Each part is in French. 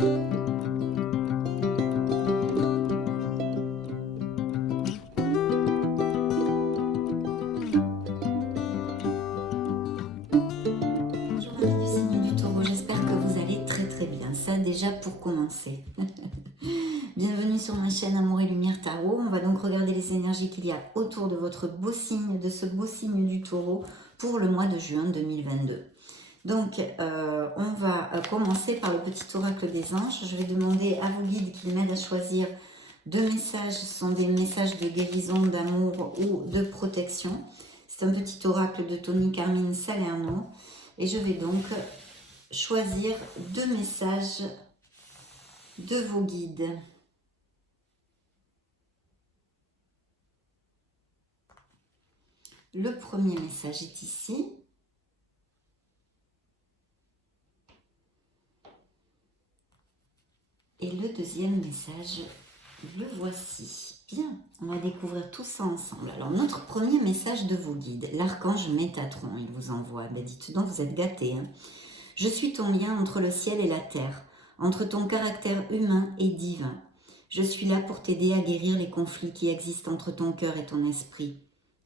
Bonjour amis du signe du Taureau, j'espère que vous allez très très bien, ça déjà pour commencer. Bienvenue sur ma chaîne Amour et Lumière Tarot. On va donc regarder les énergies qu'il y a autour de votre beau signe, de ce beau signe du Taureau pour le mois de juin 2022. Donc on va commencer par le petit oracle des anges. Je vais demander à vos guides qu'ils m'aident à choisir deux messages. Ce sont des messages de guérison, d'amour ou de protection. C'est un petit oracle de Tony Carmine Salerno. Et je vais donc choisir deux messages de vos guides. Le premier message est ici. Et le deuxième message, le voici. Bien, on va découvrir tout ça ensemble. Alors, notre premier message de vos guides, l'archange Métatron, il vous envoie. Ben, dites donc, vous êtes gâtés. Hein. Je suis ton lien entre le ciel et la terre, entre ton caractère humain et divin. Je suis là pour t'aider à guérir les conflits qui existent entre ton cœur et ton esprit.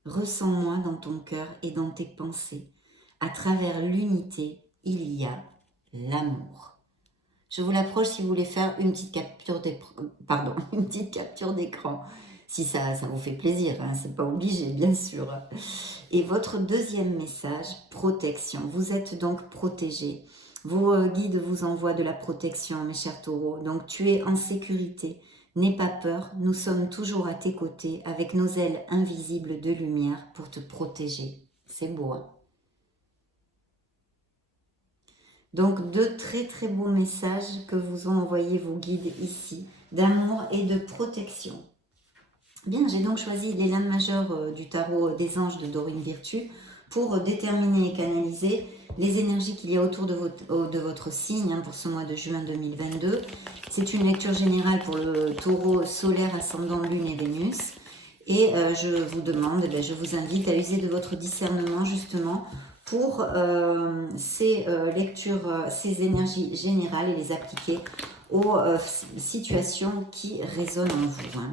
Ressens-moi dans ton cœur et dans tes pensées. À travers l'unité, il y a l'amour. Je vous l'approche si vous voulez faire une petite capture d'écran. Si ça vous fait plaisir, hein, c'est pas obligé, bien sûr. Et votre deuxième message, protection. Vous êtes donc protégé. Vos guides vous envoient de la protection, mes chers taureaux. Donc tu es en sécurité. N'aie pas peur, nous sommes toujours à tes côtés avec nos ailes invisibles de lumière pour te protéger. C'est beau, hein? Donc, deux très très beaux messages que vous ont envoyés vos guides ici, d'amour et de protection. Bien, j'ai donc choisi les lames majeures du tarot des anges de Dorine Virtue pour déterminer et canaliser les énergies qu'il y a autour de votre signe hein, pour ce mois de juin 2022. C'est une lecture générale pour le taureau solaire, ascendant, lune et Vénus. Et je vous demande, je vous invite à user de votre discernement justement pour ces lectures, ces énergies générales et les appliquer aux situations qui résonnent en vous. Hein.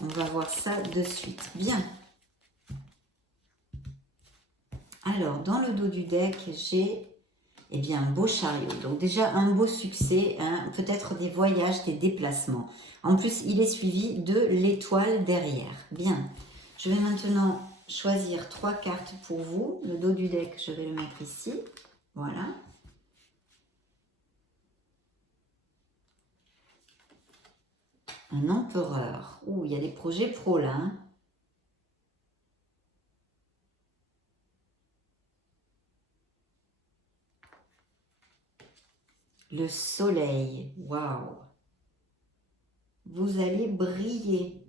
On va voir ça de suite. Bien. Alors, dans le dos du deck, j'ai un beau chariot. Donc déjà, un beau succès, hein, peut-être des voyages, des déplacements. En plus, il est suivi de l'étoile derrière. Bien. Je vais maintenant choisir 3 cartes pour vous. Le dos du deck, je vais le mettre ici. Voilà. Un empereur. Ouh, il y a des projets pro là. Hein. Le soleil. Waouh. Vous allez briller.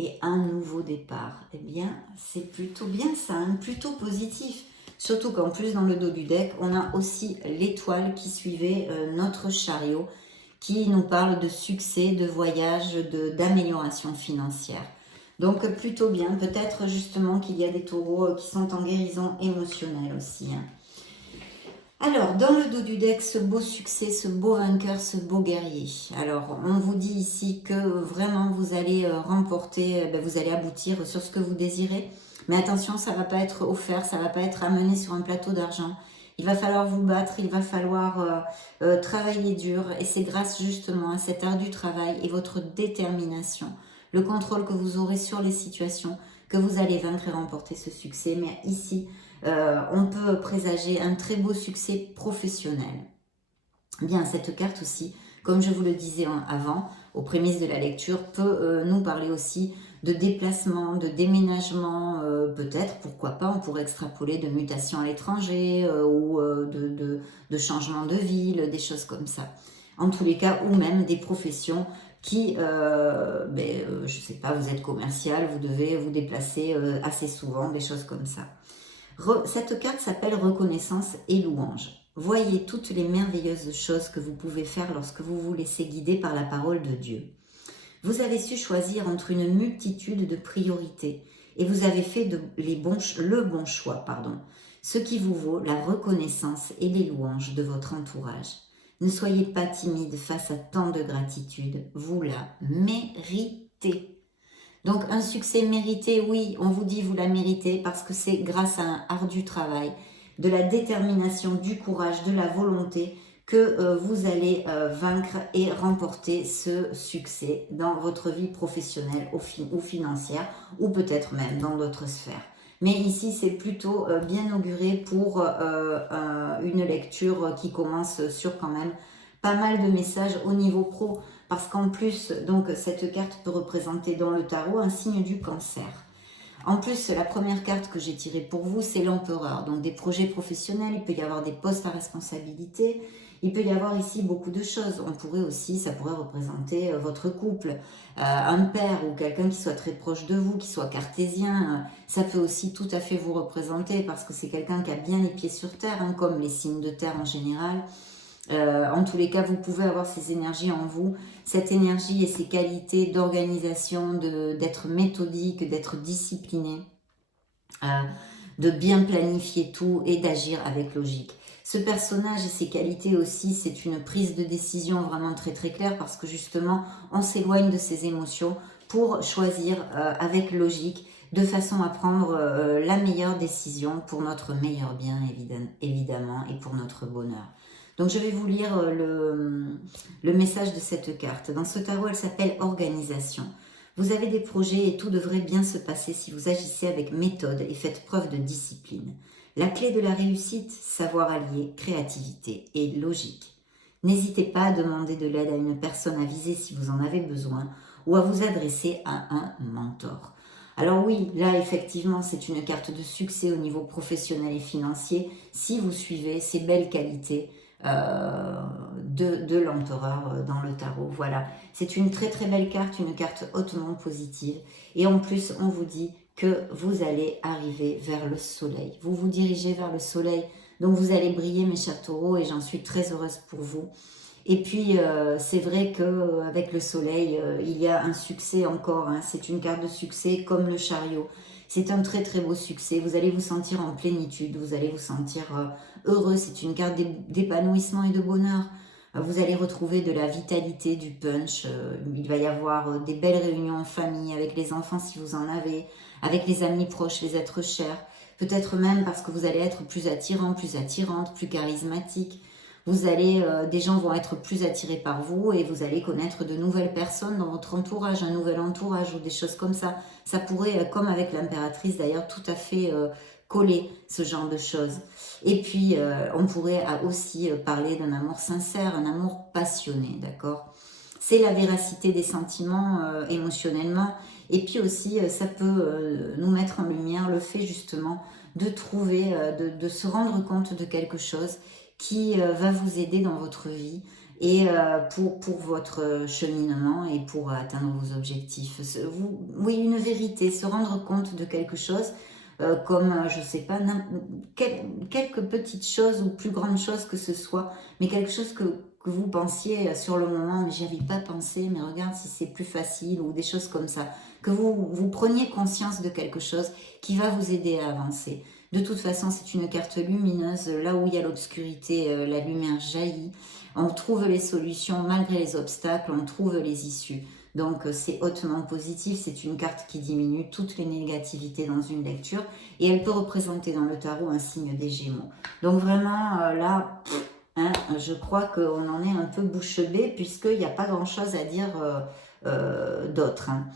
Et un nouveau départ. Eh bien, c'est plutôt bien ça, hein, plutôt positif. Surtout qu'en plus, dans le dos du deck, on a aussi l'étoile qui suivait notre chariot, qui nous parle de succès, de voyage, d'amélioration financière. Donc, plutôt bien. Peut-être justement qu'il y a des taureaux qui sont en guérison émotionnelle aussi. Hein. Alors, dans le dos du deck, ce beau succès, ce beau vainqueur, ce beau guerrier. Alors, on vous dit ici que vraiment vous allez remporter, vous allez aboutir sur ce que vous désirez. Mais attention, ça ne va pas être offert, ça ne va pas être amené sur un plateau d'argent. Il va falloir vous battre, il va falloir travailler dur. Et c'est grâce justement à cet ardu travail et votre détermination, le contrôle que vous aurez sur les situations, que vous allez vaincre et remporter ce succès. Mais ici, on peut présager un très beau succès professionnel. Bien, cette carte aussi, comme je vous le disais avant, aux prémices de la lecture, peut nous parler aussi de déplacement, de déménagement, peut-être, pourquoi pas, on pourrait extrapoler de mutation à l'étranger ou de changement de ville, des choses comme ça. En tous les cas, ou même des professions qui, je ne sais pas, vous êtes commercial, vous devez vous déplacer assez souvent, des choses comme ça. Cette carte s'appelle Reconnaissance et Louange. Voyez toutes les merveilleuses choses que vous pouvez faire lorsque vous vous laissez guider par la parole de Dieu. Vous avez su choisir entre une multitude de priorités et vous avez fait le bon choix, ce qui vous vaut la reconnaissance et les louanges de votre entourage. Ne soyez pas timide face à tant de gratitude, vous la méritez. Donc un succès mérité, oui, on vous dit vous la méritez parce que c'est grâce à un ardu travail, de la détermination, du courage, de la volonté que vous allez vaincre et remporter ce succès dans votre vie professionnelle ou financière ou peut-être même dans d'autres sphères. Mais ici, c'est plutôt bien auguré pour une lecture qui commence sur quand même pas mal de messages au niveau pro. Parce qu'en plus, donc, cette carte peut représenter dans le tarot un signe du cancer. En plus, la première carte que j'ai tirée pour vous, c'est l'empereur. Donc des projets professionnels, il peut y avoir des postes à responsabilité, il peut y avoir ici beaucoup de choses. On pourrait aussi, ça pourrait représenter votre couple, un père ou quelqu'un qui soit très proche de vous, qui soit cartésien. Ça peut aussi tout à fait vous représenter parce que c'est quelqu'un qui a bien les pieds sur terre, hein, comme les signes de terre en général. En tous les cas, vous pouvez avoir ces énergies en vous, cette énergie et ces qualités d'organisation, d'être méthodique, d'être discipliné, de bien planifier tout et d'agir avec logique. Ce personnage et ses qualités aussi, c'est une prise de décision vraiment très très claire parce que justement, on s'éloigne de ses émotions pour choisir avec logique, de façon à prendre la meilleure décision pour notre meilleur bien, évidemment, et pour notre bonheur. Donc je vais vous lire le message de cette carte. Dans ce tarot, elle s'appelle Organisation. Vous avez des projets et tout devrait bien se passer si vous agissez avec méthode et faites preuve de discipline. La clé de la réussite, savoir allier créativité et logique. N'hésitez pas à demander de l'aide à une personne avisée si vous en avez besoin ou à vous adresser à un mentor. Alors oui, là effectivement c'est une carte de succès au niveau professionnel et financier si vous suivez ces belles qualités de l'empereur dans le tarot. Voilà, c'est une très très belle carte, une carte hautement positive et en plus on vous dit que vous allez arriver vers le soleil. Vous vous dirigez vers le soleil, donc vous allez briller mes chers taureaux et j'en suis très heureuse pour vous. Et puis c'est vrai qu'avec le soleil, il y a un succès encore, hein. C'est une carte de succès comme le chariot. C'est un très très beau succès, vous allez vous sentir en plénitude, vous allez vous sentir heureux, c'est une carte d'épanouissement et de bonheur. Vous allez retrouver de la vitalité, du punch, il va y avoir des belles réunions en famille, avec les enfants si vous en avez, avec les amis proches, les êtres chers, peut-être même parce que vous allez être plus attirant, plus attirante, plus charismatique. Vous allez, des gens vont être plus attirés par vous et vous allez connaître de nouvelles personnes dans votre entourage, un nouvel entourage ou des choses comme ça. Ça pourrait, comme avec l'impératrice d'ailleurs, tout à fait coller ce genre de choses. Et puis, on pourrait aussi parler d'un amour sincère, un amour passionné, d'accord? C'est la véracité des sentiments émotionnellement. Et puis aussi, ça peut nous mettre en lumière le fait justement de trouver, de se rendre compte de quelque chose qui va vous aider dans votre vie et pour votre cheminement et pour atteindre vos objectifs. Oui, une vérité, se rendre compte de quelque chose comme, je sais pas, quelques petites choses ou plus grandes choses que ce soit, mais quelque chose que vous pensiez sur le moment, mais j'y avais pas pensé, mais regarde si c'est plus facile ou des choses comme ça. Que vous preniez conscience de quelque chose qui va vous aider à avancer. De toute façon, c'est une carte lumineuse. Là où il y a l'obscurité, la lumière jaillit. On trouve les solutions malgré les obstacles, on trouve les issues. Donc, c'est hautement positif. C'est une carte qui diminue toutes les négativités dans une lecture. Et elle peut représenter dans le tarot un signe des Gémeaux. Donc, vraiment, là, hein, je crois qu'on en est un peu bouche bée puisqu'il n'y a pas grand-chose à dire d'autre. Hein.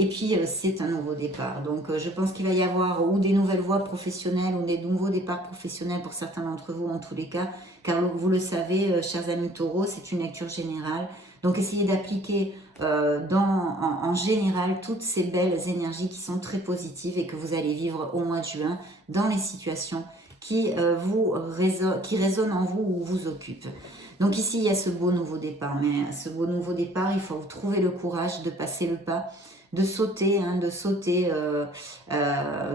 Et puis, c'est un nouveau départ. Donc, je pense qu'il va y avoir ou des nouvelles voies professionnelles ou des nouveaux départs professionnels pour certains d'entre vous, en tous les cas. Car vous le savez, chers amis taureaux, c'est une lecture générale. Donc, essayez d'appliquer en général toutes ces belles énergies qui sont très positives et que vous allez vivre au mois de juin dans les situations qui résonnent en vous ou vous occupent. Donc ici, il y a ce beau nouveau départ. Mais ce beau nouveau départ, il faut trouver le courage de passer le pas, de sauter,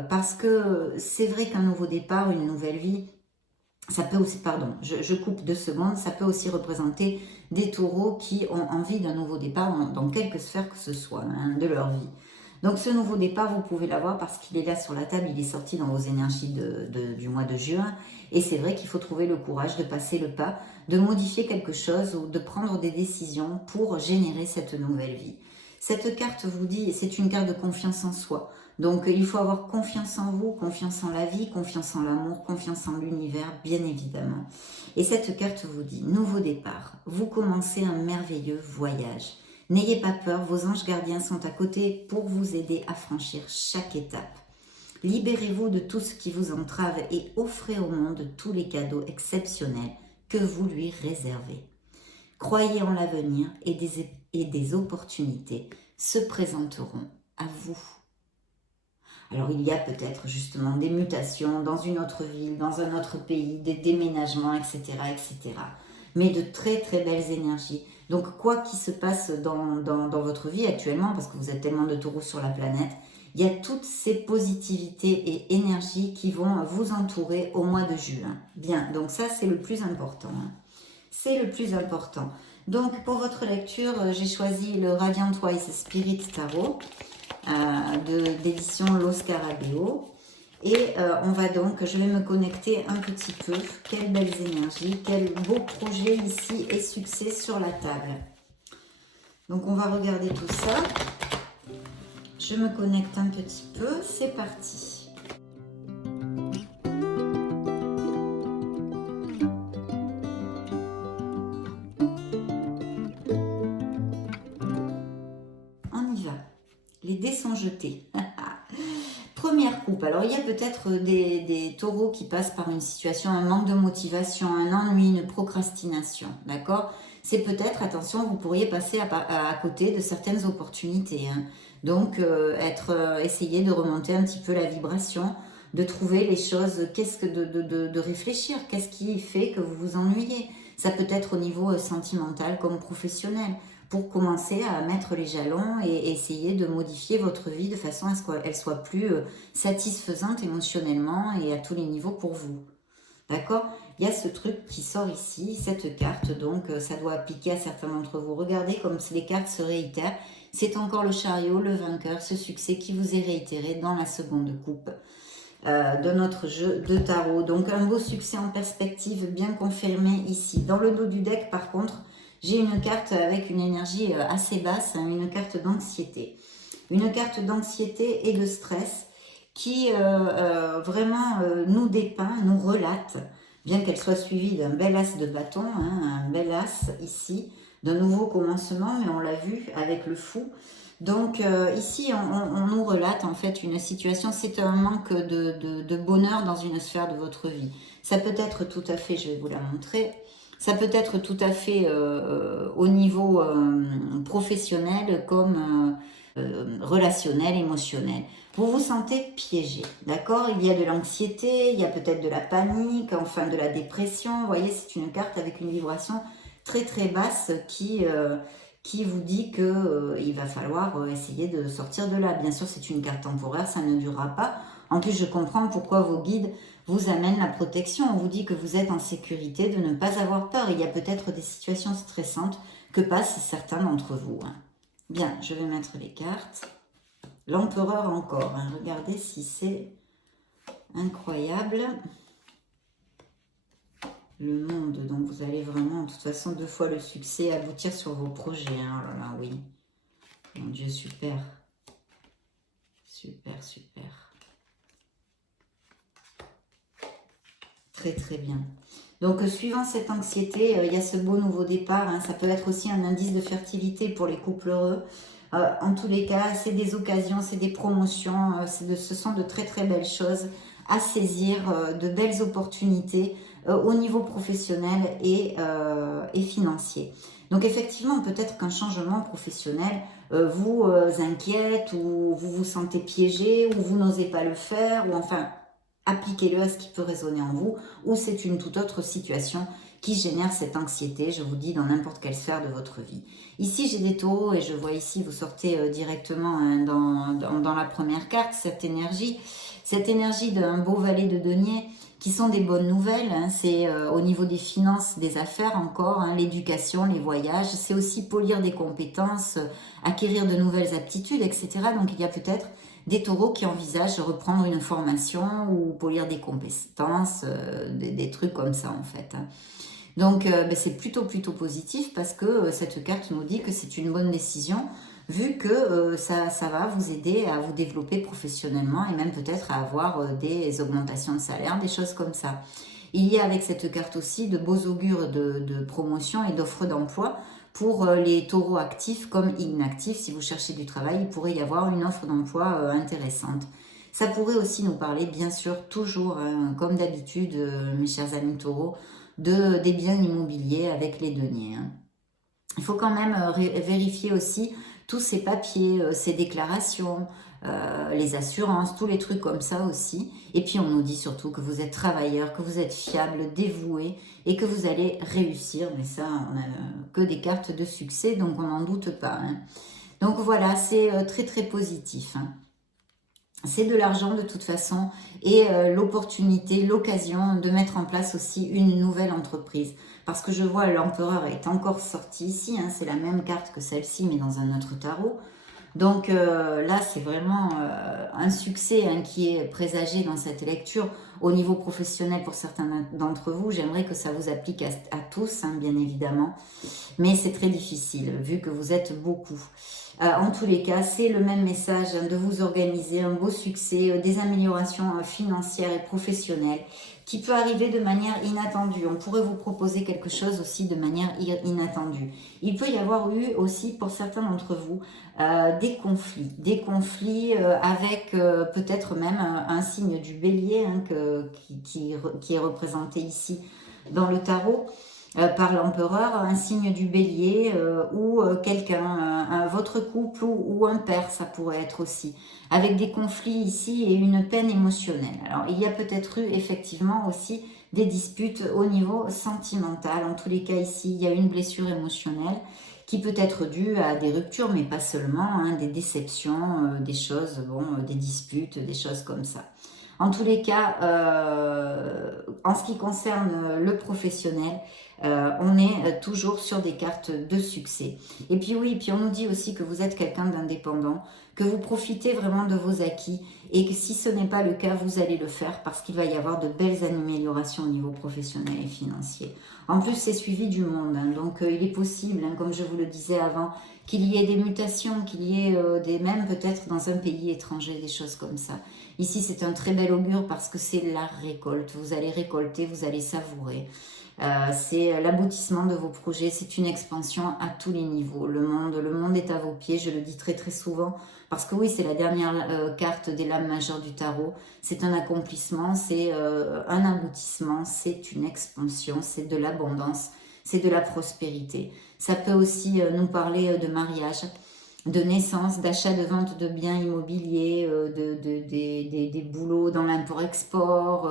parce que c'est vrai qu'un nouveau départ, une nouvelle vie, ça peut aussi, pardon, je coupe 2 secondes, ça peut aussi représenter des taureaux qui ont envie d'un nouveau départ dans quelque sphère que ce soit de leur vie. Donc ce nouveau départ, vous pouvez l'avoir parce qu'il est là sur la table, il est sorti dans vos énergies du mois de juin. Et c'est vrai qu'il faut trouver le courage de passer le pas, de modifier quelque chose ou de prendre des décisions pour générer cette nouvelle vie. Cette carte vous dit, c'est une carte de confiance en soi. Donc il faut avoir confiance en vous, confiance en la vie, confiance en l'amour, confiance en l'univers, bien évidemment. Et cette carte vous dit, nouveau départ, vous commencez un merveilleux voyage. N'ayez pas peur, vos anges gardiens sont à côté pour vous aider à franchir chaque étape. Libérez-vous de tout ce qui vous entrave et offrez au monde tous les cadeaux exceptionnels que vous lui réservez. Croyez en l'avenir et des opportunités se présenteront à vous. Alors il y a peut-être justement des mutations dans une autre ville, dans un autre pays, des déménagements, etc., etc. Mais de très très belles énergies. Donc quoi qu'il se passe dans votre vie actuellement, parce que vous êtes tellement de taureaux sur la planète, il y a toutes ces positivités et énergies qui vont vous entourer au mois de juin. Bien, donc ça c'est le plus important. C'est le plus important. Donc pour votre lecture, j'ai choisi le Radiant Wise Spirit Tarot d'édition Los Scarabeo. Et je vais me connecter un petit peu. Quelles belles énergies, quel beau projet ici et succès sur la table. Donc on va regarder tout ça. Je me connecte un petit peu, c'est parti. On y va. Les dés sont jetés. Première coupe, alors il y a peut-être des taureaux qui passent par une situation, un manque de motivation, un ennui, une procrastination, d'accord? C'est peut-être, attention, vous pourriez passer à côté de certaines opportunités. Hein. Donc, essayer de remonter un petit peu la vibration, de trouver les choses, de réfléchir, qu'est-ce qui fait que vous vous ennuyez? Ça peut être au niveau sentimental comme professionnel, pour commencer à mettre les jalons et essayer de modifier votre vie de façon à ce qu'elle soit plus satisfaisante émotionnellement et à tous les niveaux pour vous. D'accord? Il y a ce truc qui sort ici, cette carte, donc ça doit appliquer à certains d'entre vous. Regardez comme les cartes se réitèrent. C'est encore le chariot, le vainqueur, ce succès qui vous est réitéré dans la seconde coupe de notre jeu de tarot. Donc un beau succès en perspective bien confirmé ici. Dans le dos du deck, par contre, j'ai une carte avec une énergie assez basse, hein, une carte d'anxiété. Une carte d'anxiété et de stress qui vraiment nous dépeint, nous relate, bien qu'elle soit suivie d'un bel as de bâton, hein, un bel as ici, d'un nouveau commencement, mais on l'a vu avec le fou. Donc ici, on nous relate en fait une situation, c'est un manque de bonheur dans une sphère de votre vie. Ça peut être tout à fait, je vais vous la montrer, ça peut être tout à fait au niveau professionnel comme relationnel, émotionnel. Vous vous sentez piégé, d'accord? Il y a de l'anxiété, il y a peut-être de la panique, enfin de la dépression. Vous voyez, c'est une carte avec une vibration très très basse qui vous dit qu'il va falloir essayer de sortir de là. Bien sûr, c'est une carte temporaire, ça ne durera pas. En plus, je comprends pourquoi vos guides vous amènent la protection. On vous dit que vous êtes en sécurité, de ne pas avoir peur. Il y a peut-être des situations stressantes que passent certains d'entre vous. Hein. Bien, je vais mettre les cartes. L'empereur encore. Hein. Regardez si c'est incroyable. Le monde, donc vous allez vraiment, de toute façon, 2 fois le succès, aboutir sur vos projets. Hein. Oh là là, oui. Mon Dieu, super. Super, super. Très, très bien. Donc, suivant cette anxiété, il y a ce beau nouveau départ. Hein. Ça peut être aussi un indice de fertilité pour les couples heureux. En tous les cas, c'est des occasions, c'est des promotions. Ce sont de très, très belles choses à saisir, de belles opportunités au niveau professionnel et financier. Donc, effectivement, peut-être qu'un changement professionnel vous inquiète ou vous vous sentez piégé ou vous n'osez pas le faire ou enfin... appliquez-le à ce qui peut résonner en vous, ou c'est une toute autre situation qui génèrent cette anxiété, je vous dis, dans n'importe quelle sphère de votre vie. Ici, j'ai des taureaux et je vois ici, vous sortez directement hein, dans la première carte, cette énergie d'un beau valet de denier qui sont des bonnes nouvelles. Hein, c'est au niveau des finances, des affaires encore, hein, l'éducation, les voyages. C'est aussi polir des compétences, acquérir de nouvelles aptitudes, etc. Donc, il y a peut-être des taureaux qui envisagent de reprendre une formation ou polir des compétences, des trucs comme ça en fait. Donc c'est plutôt positif parce que cette carte nous dit que c'est une bonne décision vu que ça va vous aider à vous développer professionnellement et même peut-être à avoir des augmentations de salaire, des choses comme ça. Il y a avec cette carte aussi de beaux augures de promotion et d'offres d'emploi pour les taureaux actifs comme inactifs. Si vous cherchez du travail, il pourrait y avoir une offre d'emploi intéressante. Ça pourrait aussi nous parler, bien sûr, toujours, hein, comme d'habitude, mes chers amis taureaux, des biens immobiliers avec les deniers. Hein. Il faut quand même vérifier aussi tous ces papiers, ces déclarations, les assurances, tous les trucs comme ça aussi. Et puis on nous dit surtout que vous êtes travailleur, que vous êtes fiable, dévoué et que vous allez réussir. Mais ça, on n'a que des cartes de succès, donc on n'en doute pas. Hein. Donc voilà, c'est très positif. Hein. C'est de l'argent de toute façon et l'opportunité, l'occasion de mettre en place aussi une nouvelle entreprise. Parce que je vois l'empereur est encore sorti ici, hein, c'est la même carte que celle-ci mais dans un autre tarot. Donc là c'est vraiment un succès hein, qui est présagé dans cette lecture au niveau professionnel pour certains d'entre vous. J'aimerais que ça vous applique à tous hein, bien évidemment, mais c'est très difficile vu que vous êtes beaucoup. En tous les cas, c'est le même message hein, de vous organiser, un beau succès, des améliorations financières et professionnelles qui peut arriver de manière inattendue. On pourrait vous proposer quelque chose aussi de manière inattendue. Il peut y avoir eu aussi pour certains d'entre vous des conflits avec peut-être même un signe du bélier hein, qui est représenté ici dans le tarot. Par l'empereur, un signe du bélier ou quelqu'un, votre couple ou un père, ça pourrait être aussi, avec des conflits ici et une peine émotionnelle. Alors il y a peut-être eu effectivement aussi des disputes au niveau sentimental. En tous les cas ici, il y a une blessure émotionnelle qui peut être due à des ruptures, mais pas seulement, hein, des déceptions, des choses, des disputes, des choses comme ça. En tous les cas, en ce qui concerne le professionnel, on est toujours sur des cartes de succès. Et puis oui, puis on nous dit aussi que vous êtes quelqu'un d'indépendant, que vous profitez vraiment de vos acquis et que si ce n'est pas le cas, vous allez le faire parce qu'il va y avoir de belles améliorations au niveau professionnel et financier. En plus, c'est suivi du monde, hein, donc il est possible, hein, comme je vous le disais avant, qu'il y ait des mutations, qu'il y ait même peut-être dans un pays étranger, des choses comme ça. Ici, c'est un très bel augure parce que c'est la récolte. Vous allez récolter, vous allez savourer. C'est l'aboutissement de vos projets, c'est une expansion à tous les niveaux. Le monde est à vos pieds, je le dis très souvent, parce que oui, c'est la dernière carte des lames majeures du tarot. C'est un accomplissement, c'est un aboutissement, c'est une expansion, c'est de l'abondance, c'est de la prospérité. Ça peut aussi nous parler de mariage, de naissance, d'achat, de vente de biens immobiliers, des boulots dans l'import-export,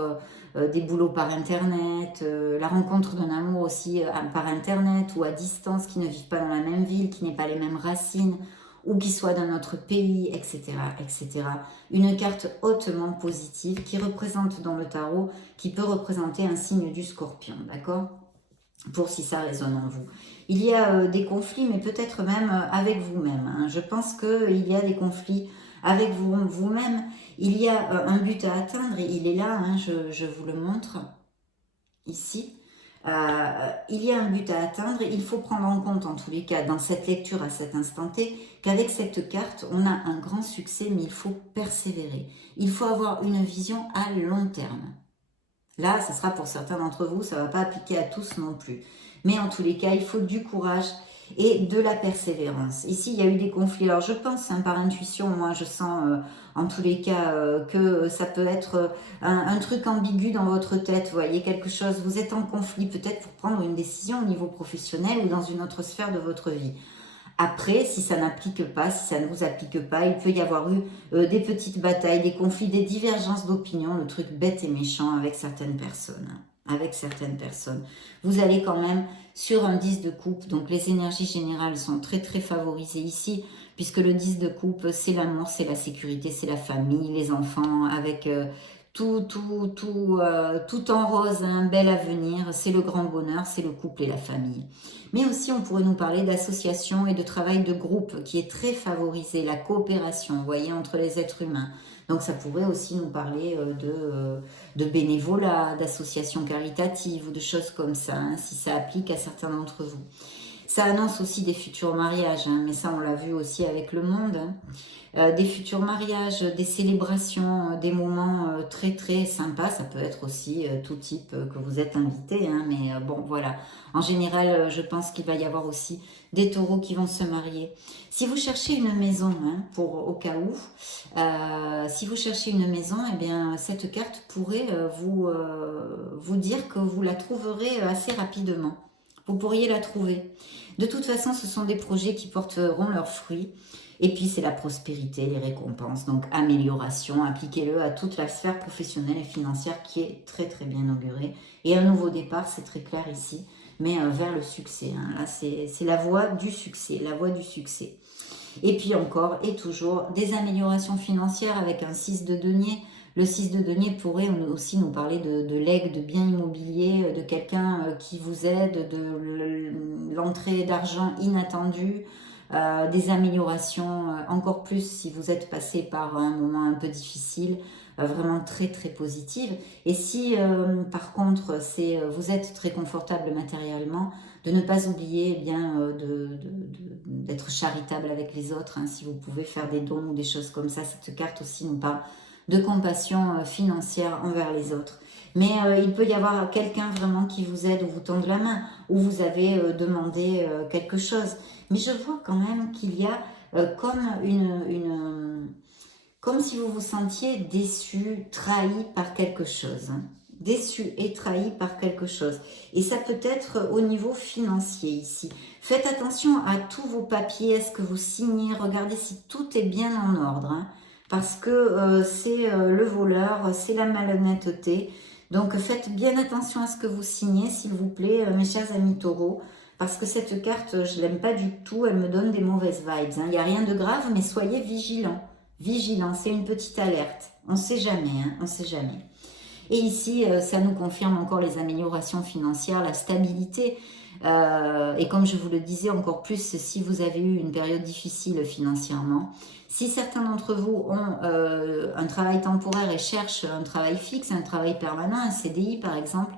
des boulots par Internet, la rencontre d'un amour aussi par Internet ou à distance qui ne vivent pas dans la même ville, qui n'aient pas les mêmes racines ou qui soient d'un autre pays, etc., etc. Une carte hautement positive qui représente dans le tarot, qui peut représenter un signe du scorpion, d'accord ? Pour si ça résonne en vous. Il y a des conflits, mais peut-être même avec vous-même. Hein. Je pense qu'il y a des conflits avec vous-même. Il y a un but à atteindre, et il est là, hein, je vous le montre ici. Il y a un but à atteindre, il faut prendre en compte en tous les cas, dans cette lecture à cet instant T, qu'avec cette carte, on a un grand succès, mais il faut persévérer. Il faut avoir une vision à long terme. Là, ce sera pour certains d'entre vous, ça ne va pas appliquer à tous non plus. Mais en tous les cas, il faut du courage et de la persévérance. Ici, il y a eu des conflits. Alors, je pense, hein, par intuition, moi, je sens en tous les cas que ça peut être un truc ambigu dans votre tête. Vous voyez, quelque chose, vous êtes en conflit peut-être pour prendre une décision au niveau professionnel ou dans une autre sphère de votre vie. Après, si ça n'applique pas, si ça ne vous applique pas, il peut y avoir eu des petites batailles, des conflits, des divergences d'opinion, le truc bête et méchant avec certaines personnes. avec certaines personnes. Vous allez quand même sur un 10 de coupe, donc les énergies générales sont très très favorisées ici, puisque le 10 de coupe, c'est l'amour, c'est la sécurité, c'est la famille, les enfants, avec tout en rose, un bel avenir, c'est le grand bonheur, c'est le couple et la famille. Mais aussi, on pourrait nous parler d'association et de travail de groupe qui est très favorisé, la coopération, vous voyez, entre les êtres humains. Donc, ça pourrait aussi nous parler de bénévolat, d'associations caritatives ou de choses comme ça, hein, si ça applique à certains d'entre vous. Ça annonce aussi des futurs mariages, hein, mais ça, on l'a vu aussi avec le monde, hein. Des futurs mariages, des célébrations, des moments très très sympas. Ça peut être aussi tout type que vous êtes invité, hein, mais bon voilà. En général, je pense qu'il va y avoir aussi des taureaux qui vont se marier. Si vous cherchez une maison, hein, pour au cas où, si vous cherchez une maison, eh bien cette carte pourrait vous dire que vous la trouverez assez rapidement. Vous pourriez la trouver. De toute façon, ce sont des projets qui porteront leurs fruits. Et puis, c'est la prospérité, les récompenses. Donc, amélioration, appliquez-le à toute la sphère professionnelle et financière qui est très, très bien augurée. Et un nouveau départ, c'est très clair ici, mais vers le succès, hein. Là, c'est la voie du succès, la voie du succès. Et puis encore et toujours, des améliorations financières avec un 6 de denier. Le 6 de denier pourrait aussi nous parler de legs, de biens immobiliers, de quelqu'un qui vous aide, de l'entrée d'argent inattendue, des améliorations encore plus si vous êtes passé par un moment un peu difficile, vraiment très très positive. Et si par contre vous êtes très confortable matériellement, de ne pas oublier eh bien d'être charitable avec les autres, hein, si vous pouvez faire des dons ou des choses comme ça. Cette carte aussi nous parle de compassion financière envers les autres. Mais il peut y avoir quelqu'un vraiment qui vous aide ou vous tend la main, ou vous avez demandé quelque chose. Mais je vois quand même qu'il y a comme si vous vous sentiez déçu, trahi par quelque chose, hein. Déçu et trahi par quelque chose. Et ça peut être au niveau financier ici. Faites attention à tous vos papiers, est-ce que vous signez, regardez si tout est bien en ordre, hein, parce que c'est le voleur, c'est la malhonnêteté. Donc faites bien attention à ce que vous signez, s'il vous plaît, mes chers amis taureaux, parce que cette carte, je ne l'aime pas du tout, elle me donne des mauvaises vibes, hein. Il n'y a rien de grave, mais soyez vigilants. Vigilants, c'est une petite alerte. On ne sait jamais, hein, on ne sait jamais. Et ici, ça nous confirme encore les améliorations financières, la stabilité. Et comme je vous le disais, encore plus si vous avez eu une période difficile financièrement. Si certains d'entre vous ont un travail temporaire et cherchent un travail fixe, un travail permanent, un CDI par exemple,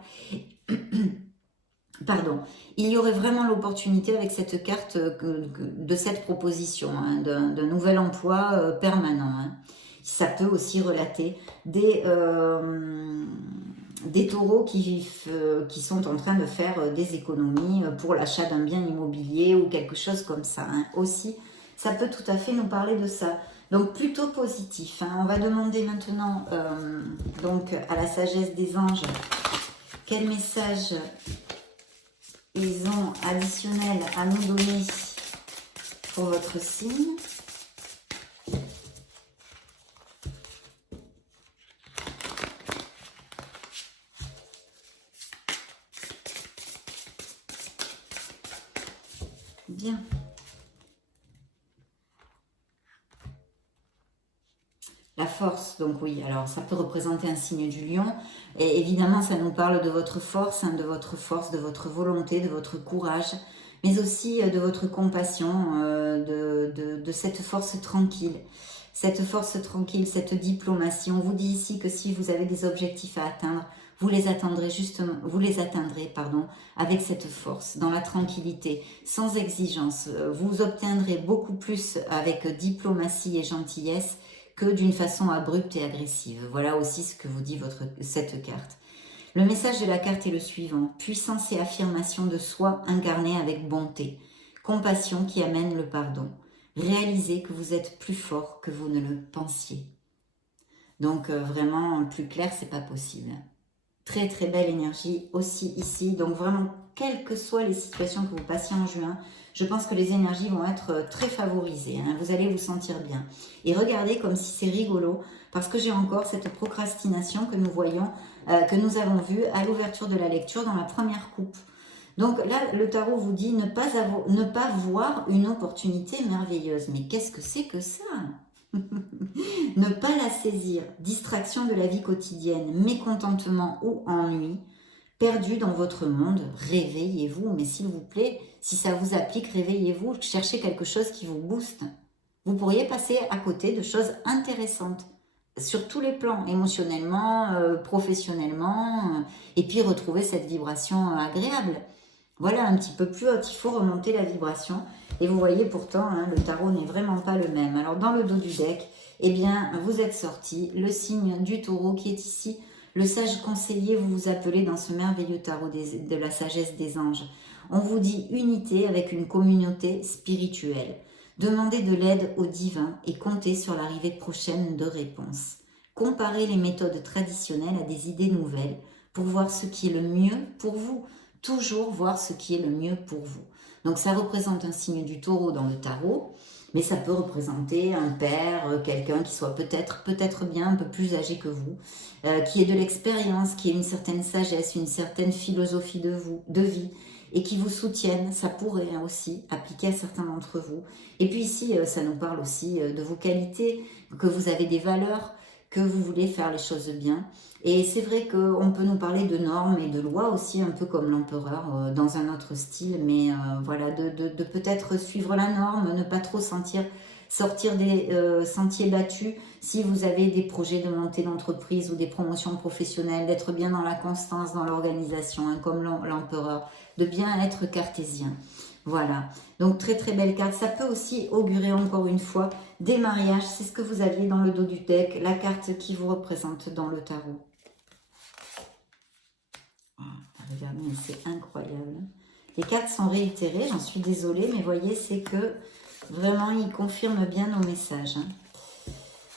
pardon, il y aurait vraiment l'opportunité avec cette carte de cette proposition, hein, d'un nouvel emploi permanent, hein. Ça peut aussi relater des taureaux qui sont en train de faire des économies pour l'achat d'un bien immobilier ou quelque chose comme ça, hein. Aussi, ça peut tout à fait nous parler de ça. Donc plutôt positif, hein. On va demander maintenant donc à la sagesse des anges quel message ils ont additionnel à nous donner pour votre signe. Bien. La force, donc oui, alors ça peut représenter un signe du lion, et évidemment ça nous parle de votre force, hein, de votre volonté, de votre courage, mais aussi de votre compassion, de cette force tranquille, cette diplomatie. On vous dit ici que si vous avez des objectifs à atteindre, vous les atteindrez avec cette force, dans la tranquillité, sans exigence. Vous obtiendrez beaucoup plus avec diplomatie et gentillesse que d'une façon abrupte et agressive. Voilà aussi ce que vous dit cette carte. Le message de la carte est le suivant. Puissance et affirmation de soi incarnée avec bonté. Compassion qui amène le pardon. Réalisez que vous êtes plus fort que vous ne le pensiez. Donc vraiment, plus clair, c'est pas possible. Très très belle énergie aussi ici. Donc vraiment, quelles que soient les situations que vous passiez en juin, je pense que les énergies vont être très favorisées, hein. Vous allez vous sentir bien. Et regardez comme si c'est rigolo, parce que j'ai encore cette procrastination que nous voyons que nous avons vu à l'ouverture de la lecture dans la première coupe. Donc là, le tarot vous dit ne pas voir une opportunité merveilleuse. Mais qu'est-ce que c'est que ça? Ne pas la saisir, distraction de la vie quotidienne, mécontentement ou ennui, perdu dans votre monde, réveillez-vous. Mais s'il vous plaît, si ça vous applique, réveillez-vous, cherchez quelque chose qui vous booste. Vous pourriez passer à côté de choses intéressantes, sur tous les plans, émotionnellement, professionnellement, et puis retrouver cette vibration agréable. Voilà, un petit peu plus haute, il faut remonter la vibration. Et vous voyez pourtant, hein, le tarot n'est vraiment pas le même. Alors dans le dos du deck, eh bien, vous êtes sorti, le signe du taureau qui est ici, le sage conseiller, vous vous appelez dans ce merveilleux tarot de la sagesse des anges. On vous dit unité avec une communauté spirituelle. Demandez de l'aide au divin et comptez sur l'arrivée prochaine de réponses. Comparez les méthodes traditionnelles à des idées nouvelles pour voir ce qui est le mieux pour vous. Toujours voir ce qui est le mieux pour vous. Donc ça représente un signe du taureau dans le tarot, mais ça peut représenter un père, quelqu'un qui soit peut-être bien un peu plus âgé que vous, qui ait de l'expérience, qui ait une certaine sagesse, une certaine philosophie de vie, et qui vous soutienne. Ça pourrait aussi appliquer à certains d'entre vous. Et puis ici, ça nous parle aussi de vos qualités, que vous avez des valeurs, que vous voulez faire les choses bien. Et c'est vrai qu'on peut nous parler de normes et de lois aussi, un peu comme l'empereur, dans un autre style, mais voilà, de peut-être suivre la norme, ne pas trop sortir des sentiers battus. Si vous avez des projets de montée d'entreprise ou des promotions professionnelles, d'être bien dans la constance, dans l'organisation, hein, comme l'empereur, de bien être cartésien. Voilà, donc très très belle carte. Ça peut aussi augurer encore une fois des mariages. C'est ce que vous aviez dans le dos du deck, la carte qui vous représente dans le tarot. Oh, regardez, c'est incroyable. Les cartes sont réitérées, j'en suis désolée, mais voyez, c'est que vraiment, ils confirment bien nos messages. Hein.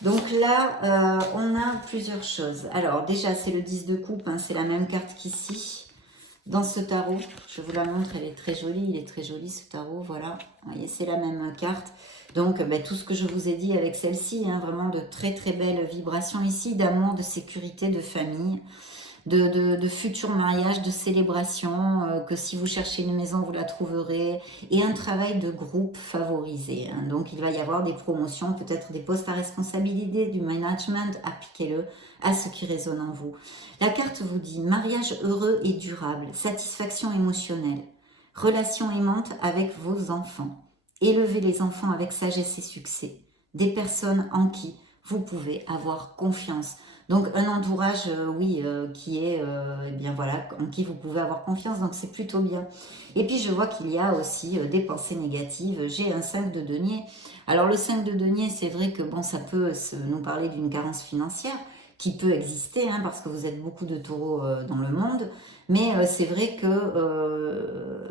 Donc là, on a plusieurs choses. Alors déjà, c'est le 10 de coupe, hein, c'est la même carte qu'ici. Dans ce tarot, je vous la montre, elle est très jolie, il est très joli ce tarot, voilà. Vous voyez, c'est la même carte. Donc, tout ce que je vous ai dit avec celle-ci, hein, vraiment de très très belles vibrations ici, d'amour, de sécurité, de famille, de futurs mariages, de célébration, que si vous cherchez une maison, vous la trouverez, et un travail de groupe favorisé. Hein. Donc, il va y avoir des promotions, peut-être des postes à responsabilité, du management, appliquez-le à ce qui résonne en vous. La carte vous dit mariage heureux et durable, satisfaction émotionnelle, relation aimante avec vos enfants, élevez les enfants avec sagesse et succès, des personnes en qui vous pouvez avoir confiance. Donc un entourage, oui, qui est, eh bien voilà, en qui vous pouvez avoir confiance, donc c'est plutôt bien. Et puis je vois qu'il y a aussi des pensées négatives. J'ai un 5 de denier. Alors le 5 de denier, c'est vrai que bon, ça peut nous parler d'une carence financière qui peut exister, hein, parce que vous êtes beaucoup de taureaux dans le monde. Mais c'est vrai que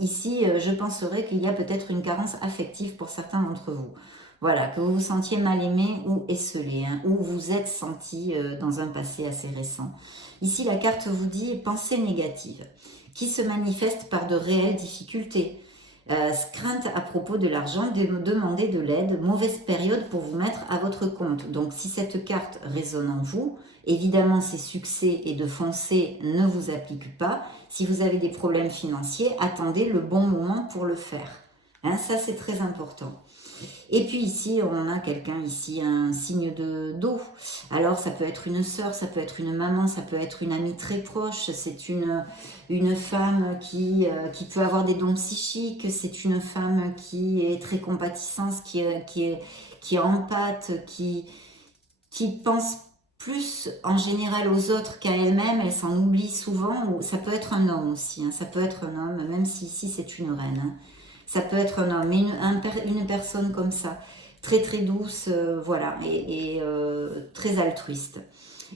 ici, je penserais qu'il y a peut-être une carence affective pour certains d'entre vous. Voilà, que vous vous sentiez mal aimé ou esselé, hein, ou vous êtes senti dans un passé assez récent. Ici, la carte vous dit pensée négative, qui se manifeste par de réelles difficultés. Crainte à propos de l'argent, demandez de l'aide, mauvaise période pour vous mettre à votre compte. Donc, si cette carte résonne en vous, évidemment, ces succès et de foncer ne vous appliquent pas. Si vous avez des problèmes financiers, attendez le bon moment pour le faire. Hein, ça, c'est très important. Et puis ici, on a quelqu'un ici, un signe d'eau. Alors, ça peut être une sœur, ça peut être une maman, ça peut être une amie très proche. C'est une femme qui peut avoir des dons psychiques. C'est une femme qui est très compatissante, qui est empathe, qui pense plus en général aux autres qu'à elle-même. Elle s'en oublie souvent. Ou ça peut être un homme aussi. Hein, ça peut être un homme, même si ici c'est une reine. Hein. Ça peut être un homme, mais une personne comme ça, très très douce, voilà, et très altruiste.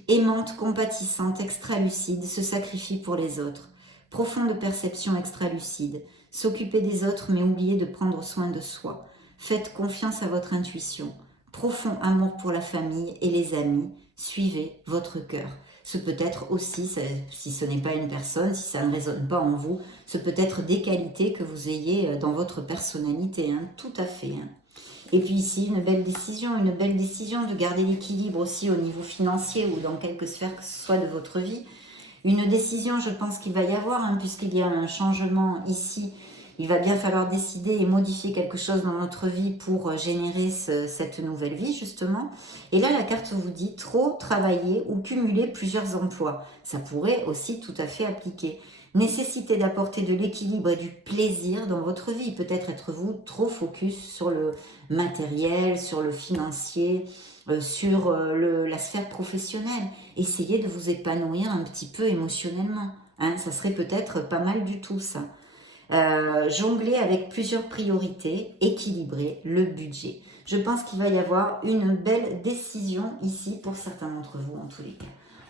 Aimante, compatissante, extra-lucide, se sacrifie pour les autres. Profonde perception extra-lucide. S'occuper des autres, mais oublier de prendre soin de soi. Faites confiance à votre intuition. Profond amour pour la famille et les amis. Suivez votre cœur. Ce peut être aussi, si ce n'est pas une personne, si ça ne résonne pas en vous, ce peut être des qualités que vous ayez dans votre personnalité, hein, tout à fait. Hein. Et puis ici, une belle décision de garder l'équilibre aussi au niveau financier ou dans quelque sphère que ce soit de votre vie. Une décision, je pense qu'il va y avoir, hein, puisqu'il y a un changement ici. Il va bien falloir décider et modifier quelque chose dans notre vie pour générer cette nouvelle vie, justement. Et là, la carte vous dit trop travailler ou cumuler plusieurs emplois. Ça pourrait aussi tout à fait appliquer. Nécessité d'apporter de l'équilibre et du plaisir dans votre vie. Peut-être êtes-vous trop focus sur le matériel, sur le financier, sur la sphère professionnelle. Essayez de vous épanouir un petit peu émotionnellement. Hein, ça serait peut-être pas mal du tout, ça. Jongler avec plusieurs priorités, équilibrer le budget. Je pense qu'il va y avoir une belle décision ici pour certains d'entre vous en tous les cas.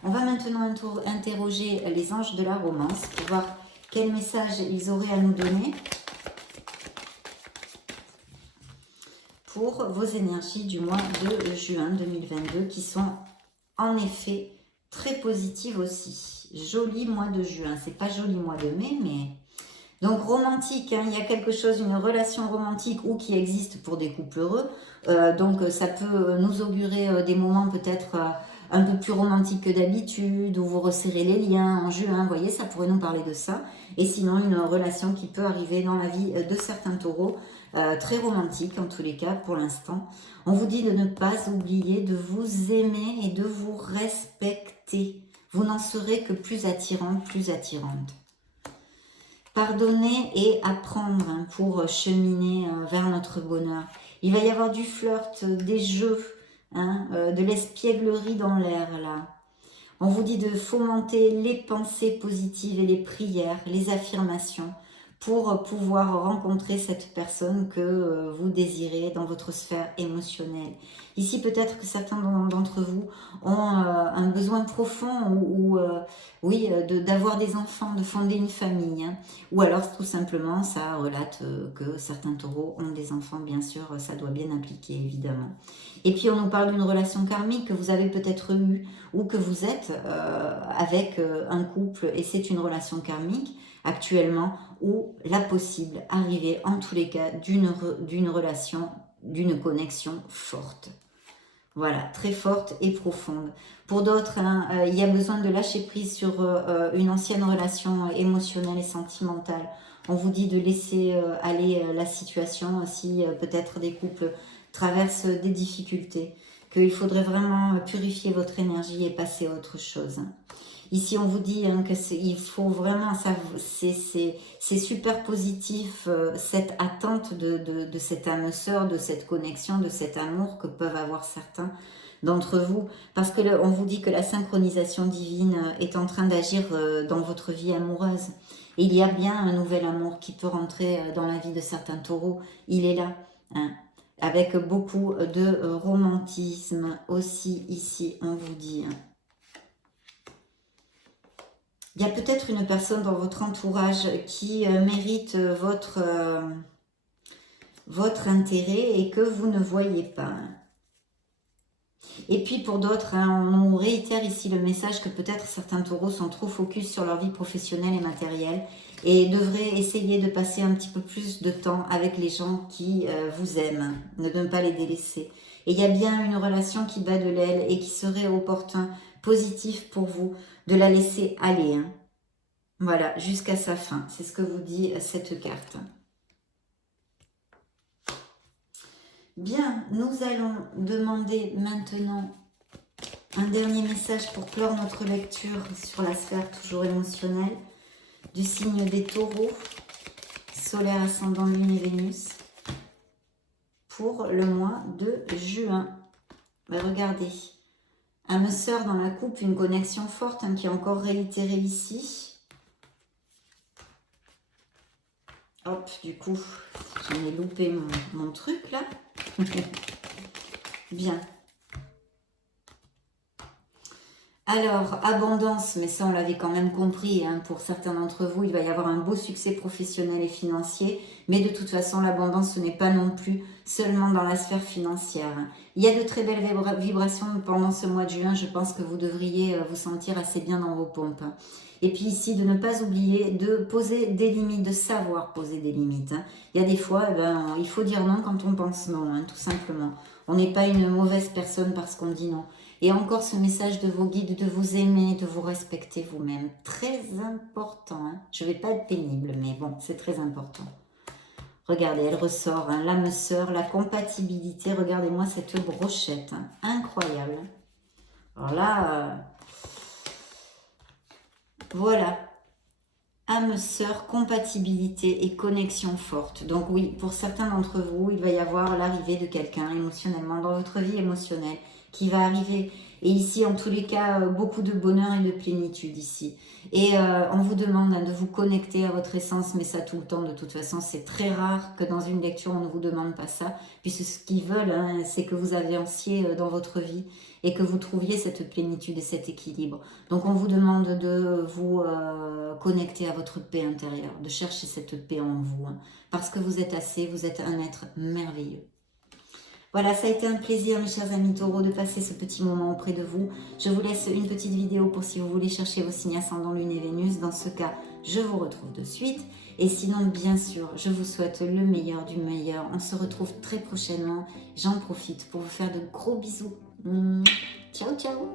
On va maintenant interroger les anges de la romance pour voir quel message ils auraient à nous donner pour vos énergies du mois de juin 2022 qui sont en effet très positives aussi. Joli mois de juin, c'est pas joli mois de mai, mais... Donc romantique, hein, il y a quelque chose, une relation romantique ou qui existe pour des couples heureux. Donc ça peut nous augurer des moments peut-être un peu plus romantiques que d'habitude, où vous resserrez les liens en juin, vous voyez, ça pourrait nous parler de ça. Et sinon, une relation qui peut arriver dans la vie de certains taureaux, très romantique en tous les cas pour l'instant. On vous dit de ne pas oublier de vous aimer et de vous respecter. Vous n'en serez que plus attirant, plus attirante. Pardonner et apprendre hein, pour cheminer vers notre bonheur. Il va y avoir du flirt, des jeux, hein, de l'espièglerie dans l'air là. On vous dit de fomenter les pensées positives et les prières, les affirmations pour pouvoir rencontrer cette personne que vous désirez dans votre sphère émotionnelle. Ici, peut-être que certains d'entre vous ont un besoin profond oui, d'avoir des enfants, de fonder une famille. Hein. Ou alors, tout simplement, ça relate que certains taureaux ont des enfants, bien sûr, ça doit bien appliquer, évidemment. Et puis, on nous parle d'une relation karmique que vous avez peut-être eue ou que vous êtes avec un couple et c'est une relation karmique actuellement ou la possible arrivée en tous les cas d'une relation, d'une connexion forte. Voilà, très forte et profonde. Pour d'autres, hein, il y a besoin de lâcher prise sur une ancienne relation émotionnelle et sentimentale. On vous dit de laisser aller la situation si peut-être des couples traversent des difficultés, qu'il faudrait vraiment purifier votre énergie et passer à autre chose. Ici, on vous dit hein, qu'il faut vraiment, c'est super positif, cette attente de cette âme sœur, de cette connexion, de cet amour que peuvent avoir certains d'entre vous. Parce que on vous dit que la synchronisation divine est en train d'agir dans votre vie amoureuse. Et il y a bien un nouvel amour qui peut rentrer dans la vie de certains taureaux. Il est là, hein, avec beaucoup de romantisme aussi ici, on vous dit. Il y a peut-être une personne dans votre entourage qui mérite votre intérêt et que vous ne voyez pas. Et puis pour d'autres, hein, on nous réitère ici le message que peut-être certains taureaux sont trop focus sur leur vie professionnelle et matérielle et devraient essayer de passer un petit peu plus de temps avec les gens qui vous aiment, ne pas les délaisser. Et il y a bien une relation qui bat de l'aile et qui serait opportun, positif pour vous, de la laisser aller. Hein. Voilà, jusqu'à sa fin. C'est ce que vous dit cette carte. Bien, nous allons demander maintenant un dernier message pour clore notre lecture sur la sphère toujours émotionnelle du signe des taureaux, solaire, ascendant, lune et Vénus, pour le mois de juin. Ben, regardez, âme sœur dans la coupe, une connexion forte hein, qui est encore réitérée ici. Hop, du coup, j'en ai loupé mon truc là. Bien. Alors, abondance, mais ça on l'avait quand même compris, hein, pour certains d'entre vous, il va y avoir un beau succès professionnel et financier, mais de toute façon l'abondance ce n'est pas non plus seulement dans la sphère financière, hein. Il y a de très belles vibrations pendant ce mois de juin, je pense que vous devriez vous sentir assez bien dans vos pompes, hein. Et puis ici, de ne pas oublier de poser des limites, de savoir poser des limites, hein. Il y a des fois, eh ben, il faut dire non quand on pense non, hein, tout simplement. On n'est pas une mauvaise personne parce qu'on dit non. Et encore ce message de vos guides, de vous aimer, de vous respecter vous-même. Très important, hein. Je ne vais pas être pénible, mais bon, c'est très important. Regardez, elle ressort, hein, l'âme sœur, la compatibilité. Regardez-moi cette brochette, hein, incroyable. Alors là, voilà. Âme sœur, compatibilité et connexion forte. Donc oui, pour certains d'entre vous, il va y avoir l'arrivée de quelqu'un émotionnellement dans votre vie émotionnelle qui va arriver. Et ici, en tous les cas, beaucoup de bonheur et de plénitude ici. Et on vous demande, hein, de vous connecter à votre essence, mais ça tout le temps, de toute façon, c'est très rare que dans une lecture, on ne vous demande pas ça, puisque ce qu'ils veulent, hein, c'est que vous avanciez dans votre vie et que vous trouviez cette plénitude et cet équilibre. Donc on vous demande de vous connecter à votre paix intérieure, de chercher cette paix en vous, hein, parce que vous êtes assez, vous êtes un être merveilleux. Voilà, ça a été un plaisir, mes chers amis taureaux, de passer ce petit moment auprès de vous. Je vous laisse une petite vidéo pour si vous voulez chercher vos signes ascendants Lune et Vénus. Dans ce cas, je vous retrouve de suite. Et sinon, bien sûr, je vous souhaite le meilleur du meilleur. On se retrouve très prochainement. J'en profite pour vous faire de gros bisous. Ciao, ciao!